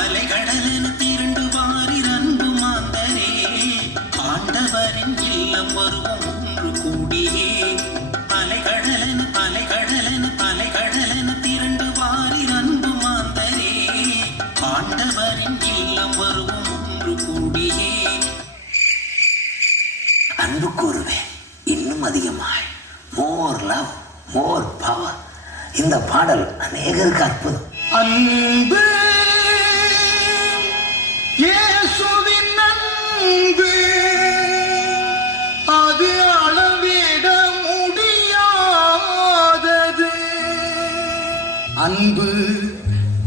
அலைகடலென திரண்டு வாரிர் அன்பு மாந்தரே ஆண்டவரின் இல்லம் வருவோம் ஒன்று கூடியே அலைகடலென அலைகடலென அலைகடலென திரண்டு வாரிர் அன்பு மாந்தரே ஆண்டவரின் இல்லம் வருவோம் ஒன்று கூடியே. அன்பு கூறுவேன் இன்னும் அதிகமாய், மோர் லவ் மோர் பவர். இந்த பாடல் அநேகருக்கு அற்புதம். அன்பு இயேசுவின் அன்பு அது அளவிட முடியாதது. அன்பு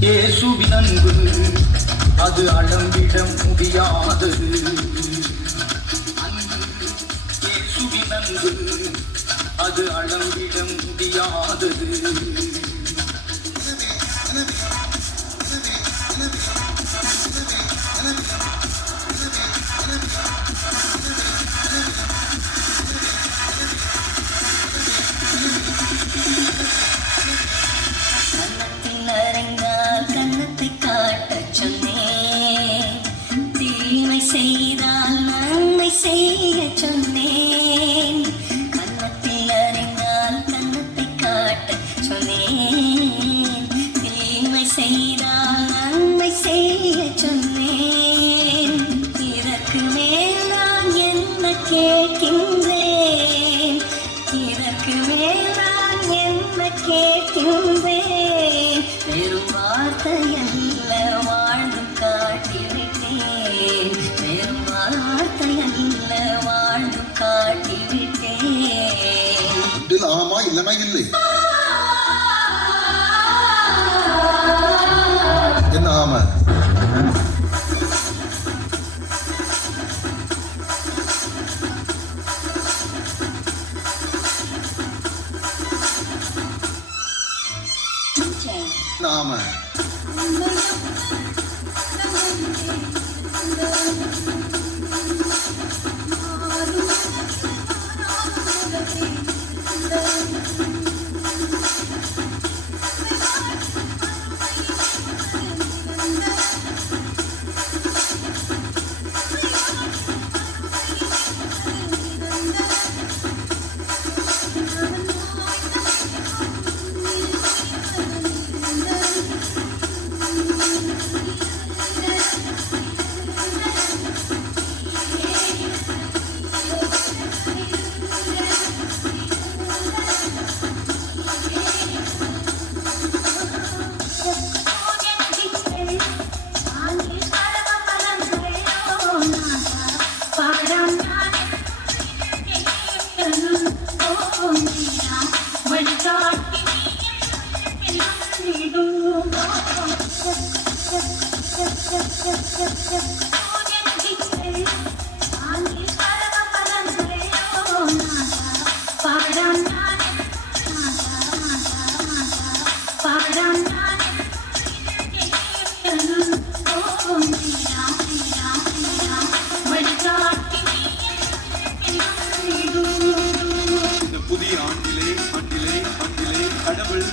இயேசுவின் அன்பு அது அளவிட முடியாதது. அன்பு இயேசுவின் அன்பு அது அளவிட முடியாதது. கன்னத்தில் அறைந்தால் கன்னத்தை காட்டச் சொன்னேன், தீமை செய்தால் நன்மை செய்ய சொன்னேன். கன்னத்தில் அறைந்தால் கன்னத்தை காட்டச் சொன்னேன், தீமை செய்தால் நன்மை செய்ய சொன்னேன். இதற்கு மேல் நான் என்ன கேட்கின்றேன், இதற்கு மேல் நான் என்ன கேட்கின்றேன். வெறும் வார்த்தை அல்ல வாழ்ந்து காட்டிவிட்டேன், வெறும் வார்த்தை அல்ல வாழ்ந்து காட்டிவிட்டேன். இதில் ஆமா இல்லைனா இல்லை. என்ன ஆமா? ஆமா புதிய ஆண்டிலே கடவுள்